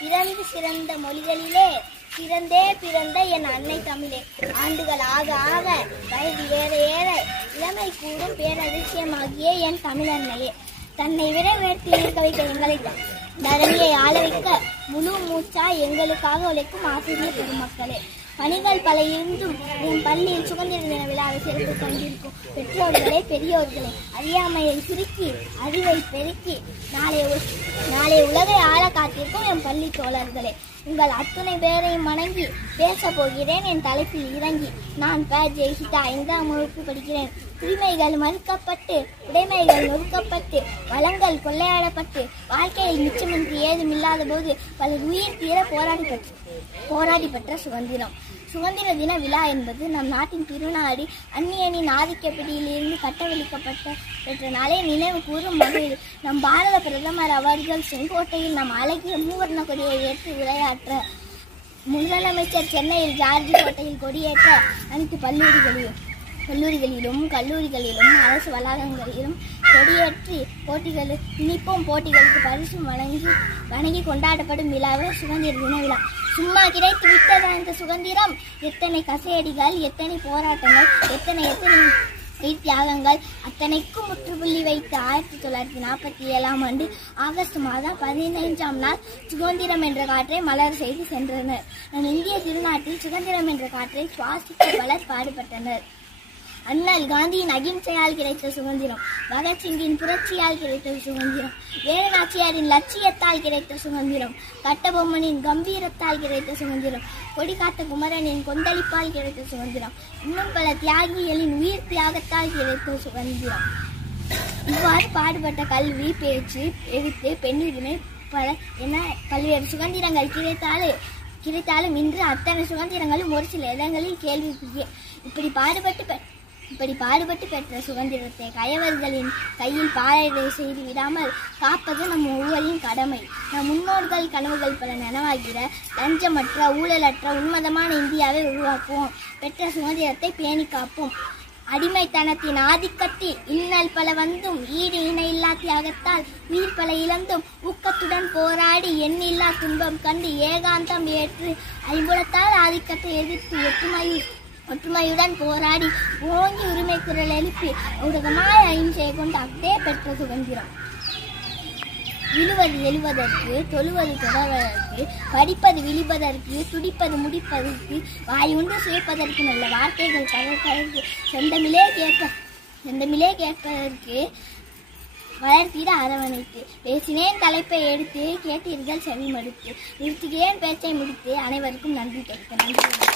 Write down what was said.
பிறந்து சிறந்த மொழிகளிலே பிறந்தே பிறந்த என் அன்னை தமிழே. ஆண்டுகள் ஆக ஆக வயது ஏற ஏற இளமை கூடும் பேரதிசயமாகிய என் தமிழன்னையே. தன்னை விரைவேற்றி இருக்க வைக்க எங்களை தரணியை ஆள வைக்க முழு மூச்சா எங்களுக்காக உழைக்கும் ஆசிரியர் பெருமக்களே. பணிகள் பல இருந்தும் என் பள்ளியில் சுதந்திர தின விழாவை சிறப்பு கண்டிருக்கும் பெற்றோர்களே, பெரியோர்களே, அறியாமையை சுருக்கி அறிவை பெருக்கி நாளை உலகை ஆள காத்திருக்கும் என் பள்ளி தோழர்களே, உங்கள் அத்துணை பேரையும் வணங்கி பேச போகிறேன். என் தலைப்பில் இறங்கி நான் ஜெயிஹிதா 5ஆம் வகுப்பு படிக்கிறேன். உரிமைகள் மறுக்கப்பட்டு உடைமைகள் நொறுக்கப்பட்டு வளங்கள் கொள்ளையாடப்பட்டு வாழ்க்கையில் மிச்சமின்றி ஏதும் இல்லாத போது பலர் உயிர் தீர போராடி பெற்ற சுதந்திர தின விழா என்பது நம் நாட்டின் திருநாடு அந்நியனின் ஆதிக்க பிடியிலிருந்து கட்டவிழ்க்கப்பட்ட நாளை நினைவு கூறும் வகையில் நம் பாரத பிரதமர் அவர்கள் செங்கோட்டையில் நம் அழகிய மூவர்ண கொடியை ஏற்றி உரையாற்ற, முதலமைச்சர் சென்னையில் ஜார்ஜ் கோட்டையில் கொடியேற்ற, அனைத்து கல்லூரிகளிலும் அரசு வளாகங்களிலும் கொடியேற்றி போட்டிகளுக்கு பரிசு வணங்கி கொண்டாடப்படும் விழாவே சுதந்திர தின விழா. சும்மா கிடைத்து விட்டது அந்த சுதந்திரம். எத்தனை கசையடிகள், எத்தனை போராட்டங்கள், எத்தனை தியாகங்கள், அத்தனைக்கும் முற்றுப்புள்ளி வைத்த 1947ஆம் ஆண்டு ஆகஸ்ட் மாதம் 15ஆம் நாள் சுதந்திரம் என்ற காற்றை மலர் செய்து சென்றனர். நம் இந்திய திருநாட்டில் சுதந்திரம் என்ற காற்றை சுவாசிக்க பலர் பாடுபட்டனர். அண்ணல் காந்தியின் அகிம்சையால் கிடைத்த சுதந்திரம், பகத்சிங்கின் புரட்சியால் கிடைத்த சுதந்திரம், வேலுநாச்சியாரின் லட்சியத்தால் கிடைத்த சுதந்திரம், கட்டபொம்மனின் கம்பீரத்தால் கிடைத்த சுதந்திரம், கொடிகாத்த குமரனின் கொந்தளிப்பால் கிடைத்த சுதந்திரம், இன்னும் பல தியாகிகளின் உயிர் தியாகத்தால் கிடைத்த சுதந்திரம். இவ்வாறு பாடுபட்ட கல்வி, பேச்சு, எழுத்து, பெண்ணுரிமை என பல்வேறு சுதந்திரங்கள் கிடைத்தாலும் இன்று அத்தனை சுதந்திரங்களும் ஒரு சில இடங்களில் கேள்விக்குரிய. இப்படி பாடுபட்டு பெற்ற சுதந்திரத்தை கயவர்களின் கையில் பாழடை செய்து விடாமல் காப்பது நம் ஒவ்வொருவரின் கடமை. நம் முன்னோர்கள் கனவுகள் பல நனவாகிற லஞ்சமற்ற, ஊழலற்ற, உன்னதமான இந்தியாவை உருவாக்குவோம். பெற்ற சுதந்திரத்தை பேணி காப்போம். அடிமைத்தனத்தின் ஆதிக்கத்தில் இன்னல் பல வந்தும் ஈடு இணையில்லா தியாகத்தால் உயிர் பல இழந்தும் ஊக்கத்துடன் போராடி எண்ணில்லா துன்பம் கண்டு ஏகாந்தம் ஏற்று ஐம்புலத்தால் ஆதிக்கத்தை எதிர்த்து ஒற்றுமையுடன் போராடி ஓங்கி உரிமை குரல் எழுப்பி ஊடகமாய் அகிம்சையை கொண்டு அப்படியே பெற்ற சுதந்திரம். விழுவது எழுவதற்கு, தொழுவது தொடர்வதற்கு, படிப்பது விழிப்பதற்கு, துடிப்பது முடிப்பதற்கு, வாய் உண்டு சுவைப்பதற்கு, நல்ல வார்த்தைகள் கலப்பதற்கு, செந்தமிலே கேட்பதற்கு, வளர்த்திட அரவணைத்து பேசினேன் தலைப்பை எடுத்து கேட்டீர்கள் செவி மடுத்து நிறுத்துகிறேன் பேச்சை முடித்து அனைவருக்கும் நன்றி கேட்க. நன்றி.